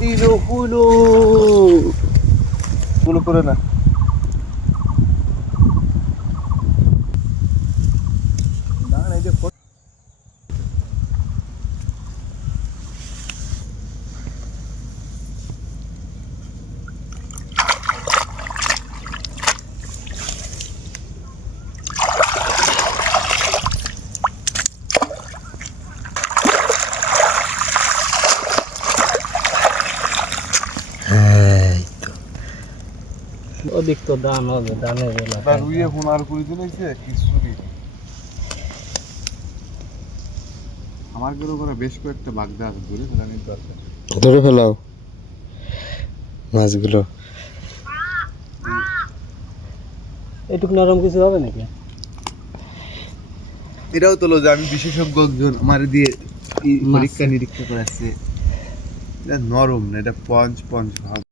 দিল হলো গুলো করে না এই যে অধিক তো দান হবে, দানের বেলা রুইয়ে হুনার করে দিলেছে কিছুরই আমার গেলেও করে বেশ কয়েকটা বাগদা আছে ধরে ফেলানির দরকার ধরে ফেলাও মাছগুলো। এটুকু নরম কিছু হবে নাকি? এটাও তো যে আমি বিশেষজ্ঞ একজন আমার দিয়ে পরীক্ষা নিরীক্ষা করাচ্ছে। এটা নরম না, এটা পঞ্চ ভাব।